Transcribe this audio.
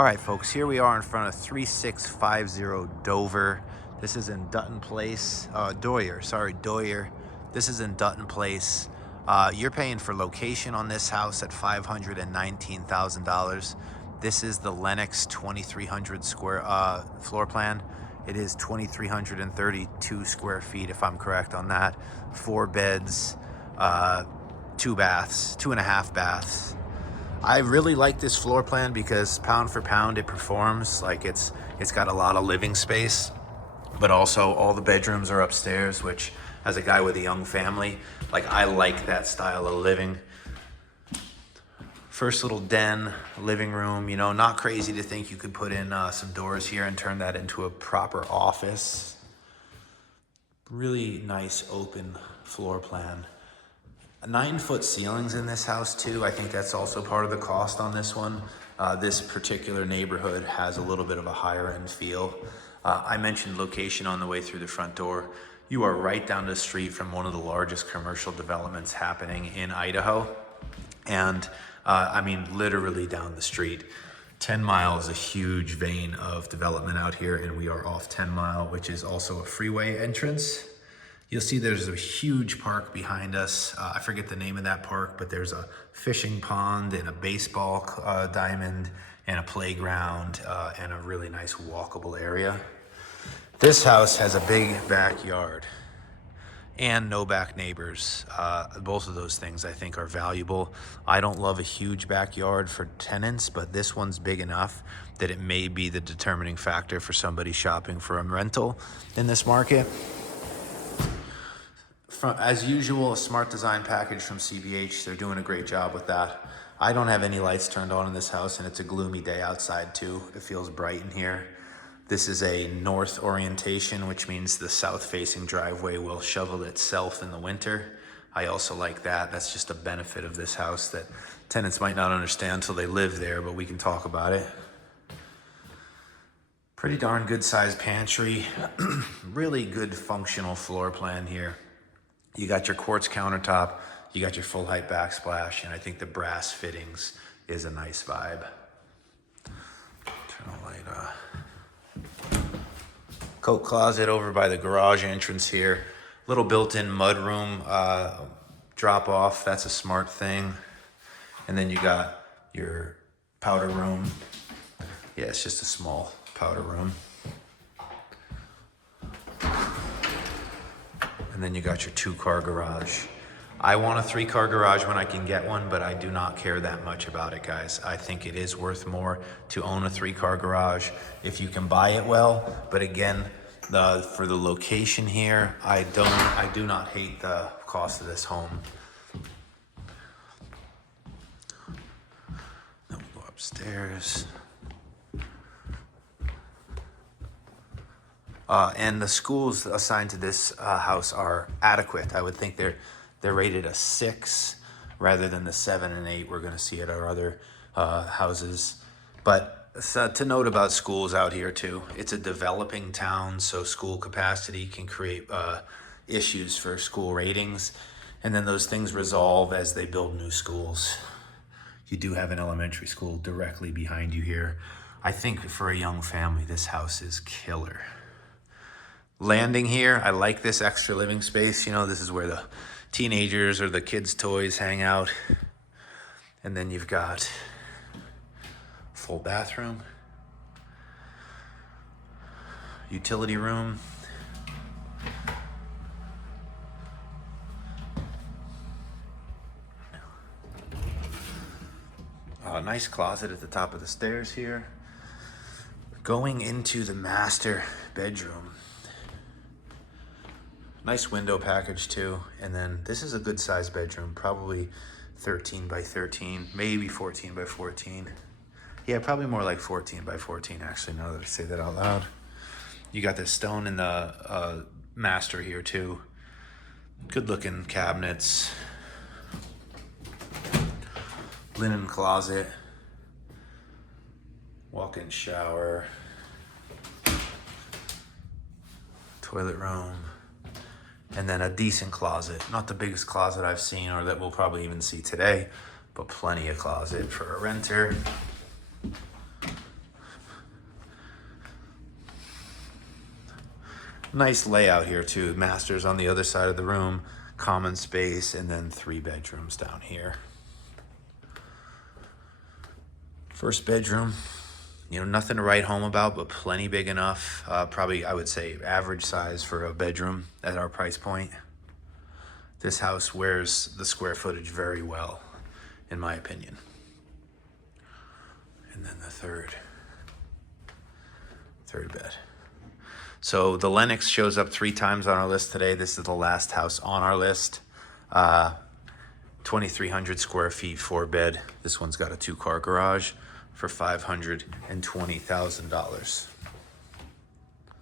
All right, folks, here we are in front of 3650 Dover. This is in Dutton Place, Doyer. This is in Dutton Place. You're paying for location on this house at $519,000. This is the Lennox 2300 square floor plan. It is 2,332 square feet, if I'm correct on that. 4 beds, 2 baths, 2.5 baths. I really like this floor plan because pound for pound it performs. Like it's got a lot of living space, but also all the bedrooms are upstairs, which as a guy with a young family, like I like that style of living. First little den, living room, you know, not crazy to think you could put in some doors here and turn that into a proper office. Really nice open floor plan. 9-foot ceilings in this house too. I think that's also part of the cost on this one. This particular neighborhood has a little bit of a higher end feel. I mentioned location on the way through the front door. You are right down the street from one of the largest commercial developments happening in Idaho. And I mean, literally down the street. 10 Mile is a huge vein of development out here, and we are off 10 Mile, which is also a freeway entrance. You'll see there's a huge park behind us. I forget the name of that park, but there's a fishing pond and a baseball diamond and a playground and a really nice walkable area. This house has a big backyard and no back neighbors. Both of those things I think are valuable. I don't love a huge backyard for tenants, but this one's big enough that it may be the determining factor for somebody shopping for a rental in this market. As usual, a smart design package from CBH. They're doing a great job with that. I don't have any lights turned on in this house, and it's a gloomy day outside too. It feels bright in here. This is a north orientation, which means the south-facing driveway will shovel itself in the winter. I also like that. That's just a benefit of this house that tenants might not understand until they live there, but we can talk about it. Pretty darn good sized pantry. Really good functional floor plan here. You got your quartz countertop, you got your full height backsplash, and I think the brass fittings is a nice vibe. Turn the light off. Coat closet over by the garage entrance here. Little built-in mudroom drop off, that's a smart thing. And then you got your powder room. Yeah, it's just a small powder room. And then you got your 2-car garage. I want a 3-car garage when I can get one, but I do not care that much about it, guys. I think it is worth more to own a 3-car garage if you can buy it well. But again, for the location here, I do not hate the cost of this home. Then we go upstairs. And the schools assigned to this house are adequate. I would think they're rated a 6 rather than the 7 and 8 we're going to see at our other houses. But to note about schools out here too, it's a developing town, so school capacity can create issues for school ratings, and then those things resolve as they build new schools. You do have an elementary school directly behind you here. I think for a young family, this house is killer. Landing here, I like this extra living space. You know, this is where the teenagers or the kids' toys hang out. And then you've got full bathroom, utility room, a nice closet at the top of the stairs here. Going into the master bedroom. Nice window package too. And then this is a good sized bedroom, probably 13 by 13, maybe 14 by 14. Yeah, probably more like 14 by 14 actually, now that I say that out loud. You got this stone in the master here too. Good looking cabinets. Linen closet. Walk-in shower. Toilet room. And then a decent closet. Not the biggest closet I've seen or that we'll probably even see today, but plenty of closet for a renter. Nice layout here too. Master's on the other side of the room, common space, and then 3 bedrooms down here. First bedroom, nothing to write home about, but plenty big enough. Probably, I would say, average size for a bedroom at our price point. This house wears the square footage very well, in my opinion. And then the third bed. So the Lennox shows up 3 times on our list today. This is the last house on our list. 2,300 square feet, 4 bed. This one's got a 2-car garage for $520,000.